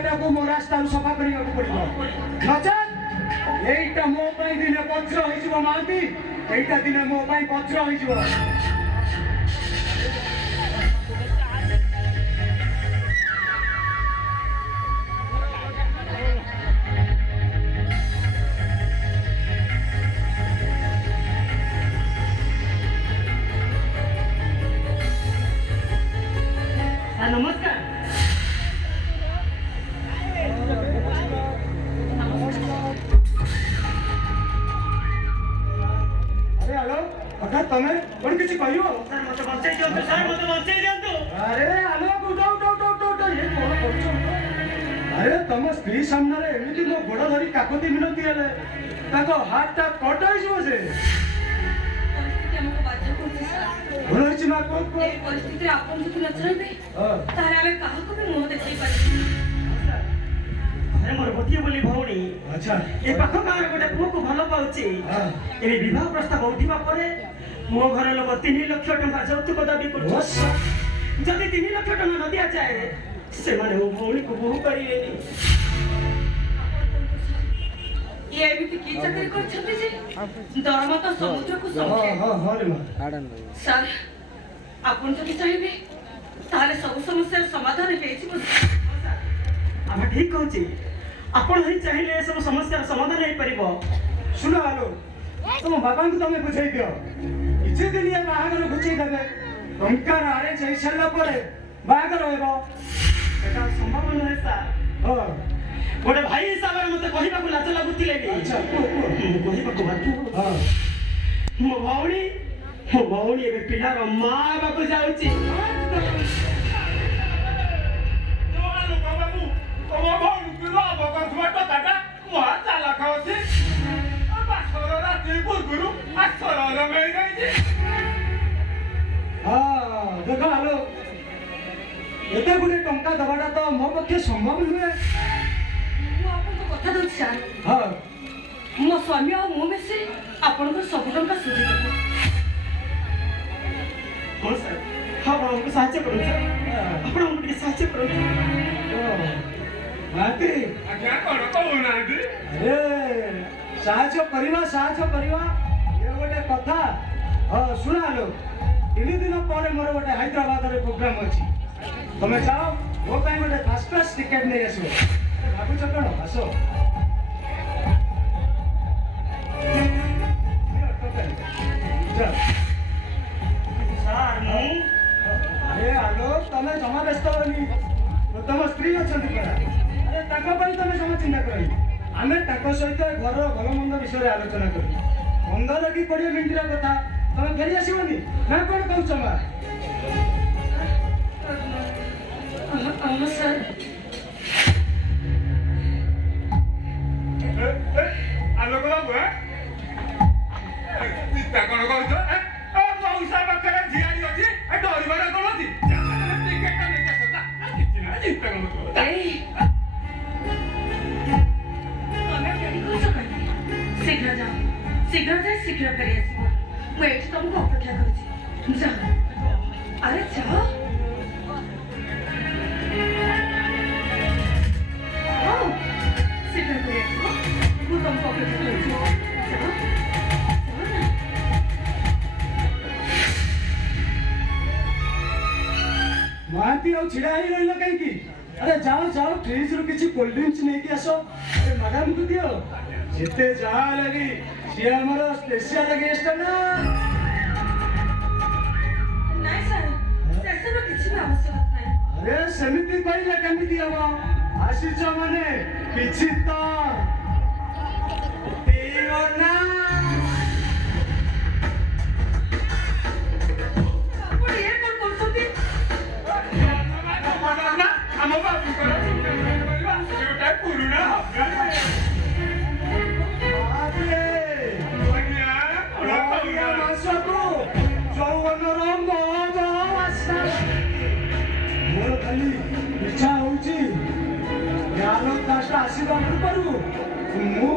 एरियाटा को मो रास्ता सफा करिया को पड़िबो नचत एइटा मो पई दिने पत्र होई जिवो मांती एइटा दिने मो पई पत्र होई जिवो नमस्कार अरे हेलो अगर तमे कोन किछि कहियो सर मते बंचाई दियंतु सर मते बंचाई दियंतु अरे हेलो उठ ये कोन करछो अरे तम स्त्री सामने रे एमिति मो गोड़ धरी काकती मिनती हेले ताको हार्ट टा कट होई जिवो से ଭଲ ହେଇଛି ମା କୋ କୋ এই ପରିସ୍ଥିତିରେ ଆପଣ ଯଦି ନ ଚାହିଁବେ ତାହେଲେ ଆମେ କାହାକୁ ବି ମୁହଁ ଦେଖେଇ ପାରିବୁନି। अरे मोर गोटिए बोली भौणी अच्छा ए पाख गाँव गोटे पुओ को भल पाउची ए विवाह प्रस्ताव उठिबा परे मो घर लोक 3 लाख टका यौतुक दाबी करछ जदि 3 लाख टका न दिया जाए से माने वो भौणी को बहु करिएनी ये एमिति की चाकरी करछथि जे दरमा तो समुद्रକୁ समुद्र हां रे मां सर आपण যদি চাইবে তাহলে ସବୁ ସମସ୍ୟାର ସମାଧାନ ହେଇଯିବ। ଆମେ ଠିକ କହୁଛି ଆପଣ ହିଁ ଚାହିଁଲେ ଏ ସବୁ ସମସ୍ୟାର ସମାଧାନ ହେଇପାରିବ। ଶୁଣ ଆଲୋ ତମ ବାବାଙ୍କୁ ତମେ ବୁଝେଇ ଦିଅ କିଛି ଦିନ ଏ ବାହାଘର ଘୁଚେଇ ଦେବେ ଟଙ୍କାର ଆରେ ଯାଇ ସାରିଲା ପରେ ବାହାଘର ହେବ ଏଟା ସମ୍ଭବ ନୁହେଁ ସାର୍। ହଁ ଗୋଟେ ଭାଇ ହିସାବରେ ମତେ କହିବାକୁ ଲାଜ ଲାଗୁଥିଲେ ବି ଆଚ୍ଛା କୁହ ମୁଁ କହିବାକୁ ବାଧ୍ୟ ହଁ ମୋ ଭଉଣୀ ଏବେ ପିଲାର ମା ହେବାକୁ ଯାଉଛି। ଦେଖ ଆଲୋ ଏତେ ଗୁଡେ ଟଙ୍କା ଦବାଟା ତ ମୋ ପକ୍ଷେ ସମ୍ଭବ ନୁହେଁ। ମୁଁ ଆପଣଙ୍କୁ କଥା ଦଉଛି ସାର୍ ହଁ ମୋ ସ୍ୱାମୀ ଆଉ ମୁଁ ମିଶି ଆପଣଙ୍କୁ ସବୁ ଟଙ୍କା ସୁଝିଦେବୁ। ହଁ ସାର୍ ଆପଣ ଆମକୁ ସାହାଯ୍ୟ କରନ୍ତୁ ସାର୍ ଆପଣ ଆମକୁ ଟିକେ ସାହାଯ୍ୟ କରନ୍ତୁ। ମାଟି ଆଜ୍ଞା କଣ କହୁନାହାନ୍ତି ଆରେ ସାହାଯ୍ୟ କରିବା ଏ ଗୋଟେ କଥା। ହଁ ଶୁଣ ଆଲୋ 3 ଦିନ ପରେ ମୋର ଗୋଟେ ହାଇଦ୍ରାବାଦରେ ପ୍ରୋଗ୍ରାମ ଅଛି ତମେ ଯାଅ ମୋ ପାଇଁ ଗୋଟେ ଫାର୍ଷ୍ଟ କ୍ଲାସ୍ ଟିକେଟ ନେଇ ଆସିବ। ଭାବୁଛ କଣ ଆସ ସାର୍ ମୁଁ अरे आलो तमे जमा व्यस्त होनी तम स्त्री अछंती परा अरे ताको पई तमे जमा चिंता करई आमे ताको सहित घर भल मंद विषय आलोचना करी 15 की 20 मिनिट रा कथा तमे फेरी आसीबनी ना कोन कहउछ मा सर ଆଲୋକ ବାବୁ ଚିନ୍ତା କଣ କରୁଛ ମଉସା ପାଖରେ ଝିଆରୀ ଅଛି ଡରିବାର କଣ ଅଛି ଟିକେଟଟା ନେଇକି ଆସ କିଛି ନାହିଁ ଚିନ୍ତା କଣ କରୁଛ ତମେ କେମିତି କହୁଛ କାହିଁକି ଶୀଘ୍ର ଯାଅ ଶୀଘ୍ର ଯାଇ ଶୀଘ୍ର ଫେରି ଆସିବ। ମୁଁ ଏଇଠି ତମକୁ ଅପେକ୍ଷା କରୁଛି ଯାଅ ଆରେ ଯାଅ ହଉ ଶୀଘ୍ର ଫେରି ଆସିବ ମୁଁ ତମକୁ ଅପେକ୍ଷା କରୁଛି ଯାଅ माटी और छिड़ा ही रहिला काई की अरे जाओ फ्रिज रु किछि कोल्ड ड्रिंक्स नै की आसो अरे मैडम को दियो जेते जा लगी सी हमर स्पेशल गेस्ट ना ନାଇଁ ସାର୍ ସେସବୁ କିଛି ବି ଆବଶ୍ୟକ ନାହିଁ। अरे सेमिति कहिला केमिति हबो आसीଛ माने किछि तो पियो ना ଆପଣ ଏ କଣ କରୁଛନ୍ତି? ଆମ ବାବୁଙ୍କର କରିବା ସେଟା ପୁରୁଣା आगे ଆଜ୍ଞା କଣ କହୁନା मासको जौवनर मौज आशा मोर खाली इच्छा होउची ज्ञान दास आसीबा पूर्वरु मु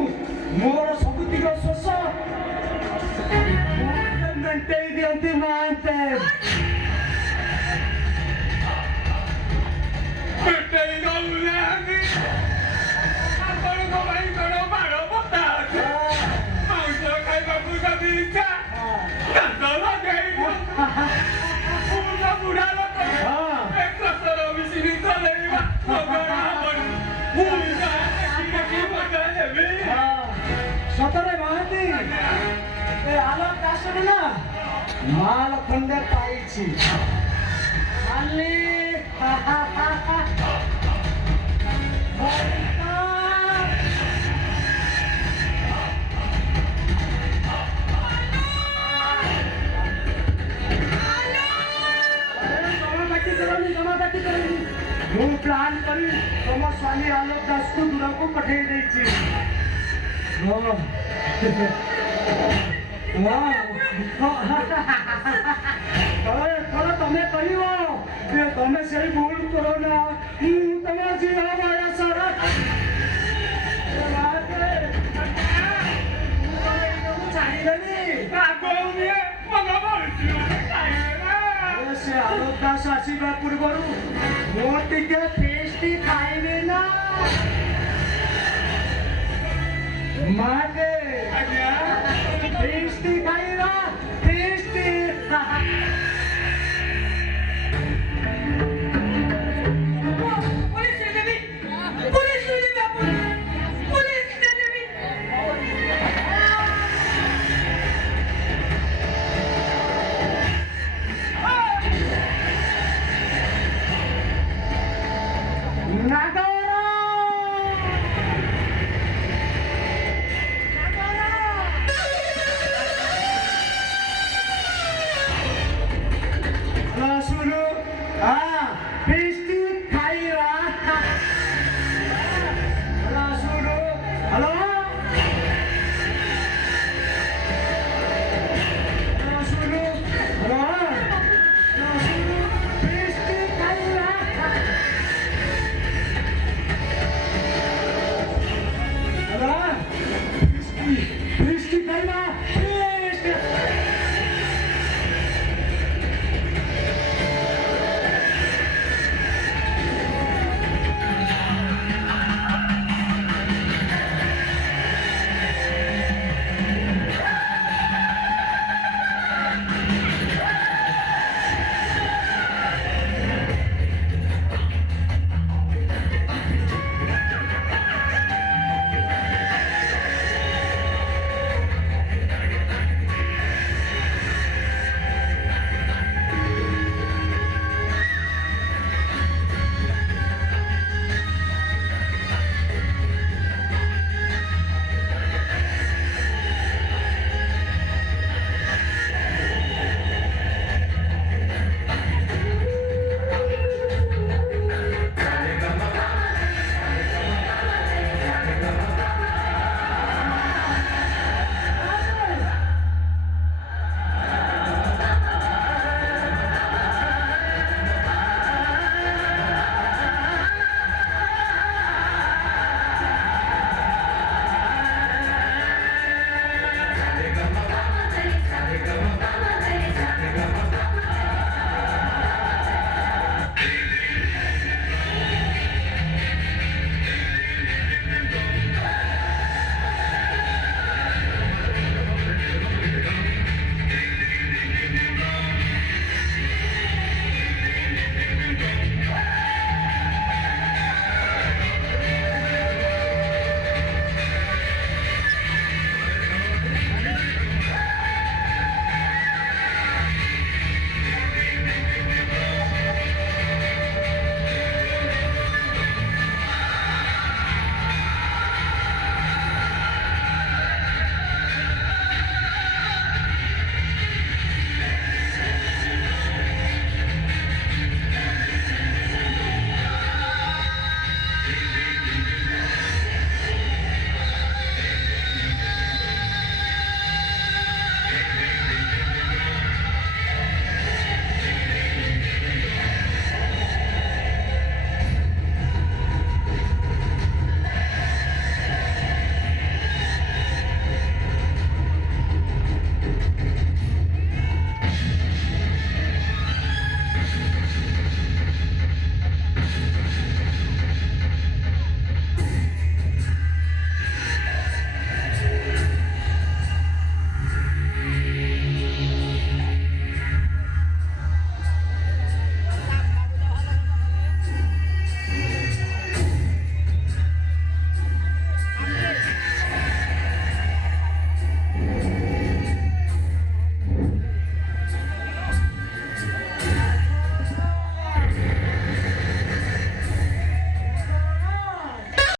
मोर सबुतिक शोष मेंटेई दियंती मानते ପେଟେଇ ଦଉନାହାନ୍ତି ଏ ଆଲୋକ ଦାସରେ ନା ମାଲ ଖଣ୍ଡେ ପାଇଛି ଖାଲି ମୁଁ ପ୍ଲାନ୍ କରି ତମ ସ୍ୱାମୀ ଆଲୋକ ଦାସକୁ ଦୂରକୁ ପଠେଇ ଦେଇଛି ତମେ କହିବ ଯେ ତମେ ସେଇ ଭୁଲ କର ନା ମୁଁ ତମ ଝିଅ ବୟସର ଛାଡ଼ିଦେବି ସେ ଆଲୋକ ଦାସ ଆସିବା ପୂର୍ବରୁ ମୁଁ ଟିକେ ଫିଷ୍ଟି ଖାଇବି ନା ମାଟେ ଫିଷ୍ଟି ଖାଇବା